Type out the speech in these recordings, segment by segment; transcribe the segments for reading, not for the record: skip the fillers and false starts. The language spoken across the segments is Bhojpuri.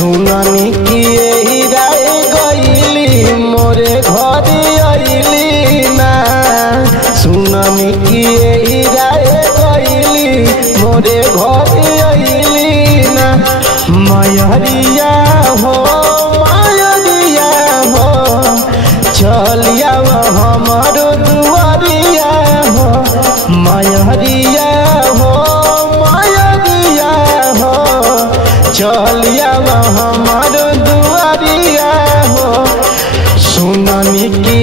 सुननी कि राय गईली मोरे घरे अइली ना। सुननी कि राय गईली मोरे घरे अइली ना। मयरिया हो मयरिया हो चलिया हमारो दुआरिया हो। मयरिया हो मयरिया हो चलिया हमारो दुआरिया हो। सुननी कि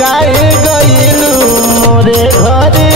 राय गईलू मोरे घरे